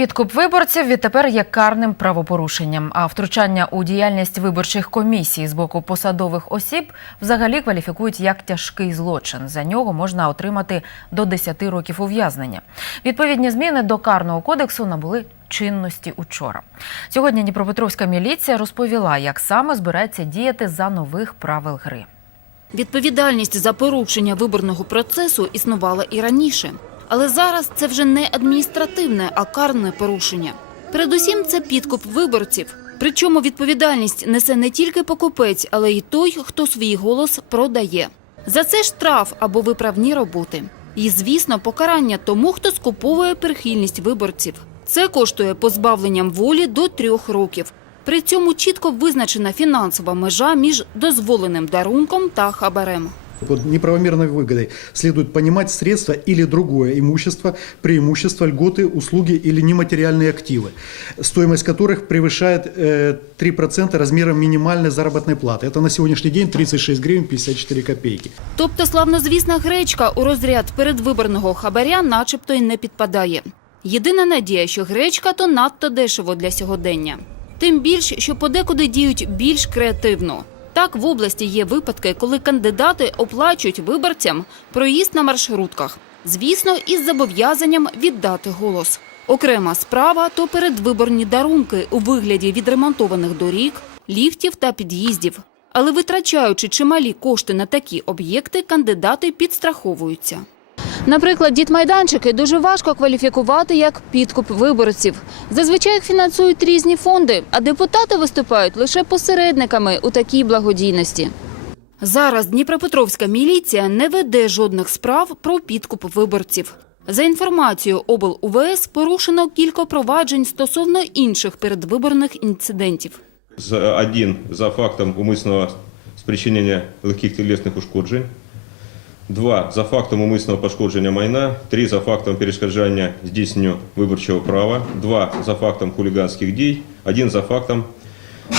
Підкуп виборців відтепер є карним правопорушенням. А втручання у діяльність виборчих комісій з боку посадових осіб взагалі кваліфікують як тяжкий злочин. За нього можна отримати до 10 років ув'язнення. Відповідні зміни до карного кодексу набули чинності учора. Сьогодні Дніпропетровська міліція розповіла, як саме збирається діяти за нових правил гри. Відповідальність за порушення виборного процесу існувала і раніше. Але зараз це вже не адміністративне, а карне порушення. Передусім, це підкуп виборців. Причому відповідальність несе не тільки покупець, але й той, хто свій голос продає. За це штраф або виправні роботи. І, звісно, покарання тому, хто скуповує прихильність виборців. Це коштує позбавленням волі до трьох років. При цьому чітко визначена фінансова межа між дозволеним дарунком та хабарем. Под неправомерной выгодой следует понимать средства или другое имущество, преимущества, льготы, услуги или нематериальные активы, стоимость которых превышает э, 3% размера минимальной заработной платы. Это на сегодняшний день 36 гривен 54 копейки. Тобто славнозвісна гречка у розряд передвиборного хабаря начебто й не підпадає. Єдина надія, що гречка то надто дешево для сьогодення. Тим більш, що подекуди діють більш креативно. так, в області є випадки, коли кандидати оплачують виборцям проїзд на маршрутках. Звісно, із зобов'язанням віддати голос. Окрема справа то передвиборні дарунки у вигляді відремонтованих доріг, ліфтів та під'їздів. Але витрачаючи чималі кошти на такі об'єкти, кандидати підстраховуються. Наприклад, дітмайданчики дуже важко кваліфікувати як підкуп виборців. Зазвичай їх фінансують різні фонди, а депутати виступають лише посередниками у такій благодійності. Зараз Дніпропетровська міліція не веде жодних справ про підкуп виборців. За інформацією облУВС порушено кілька проваджень стосовно інших передвиборних інцидентів. За- Один за фактом умисного спричинення легких тілесних ушкоджень. Два за фактом умисного пошкодження майна. Три за фактом перешкоджання здійсненню виборчого права. Два за фактом хуліганських дій. Один за фактом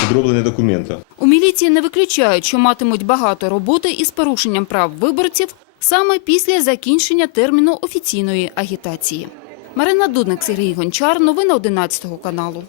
підроблення документа. У міліції не виключають, що матимуть багато роботи із порушенням прав виборців саме після закінчення терміну офіційної агітації. Марина Дудник, Сергій Гончар. Новини 11 каналу.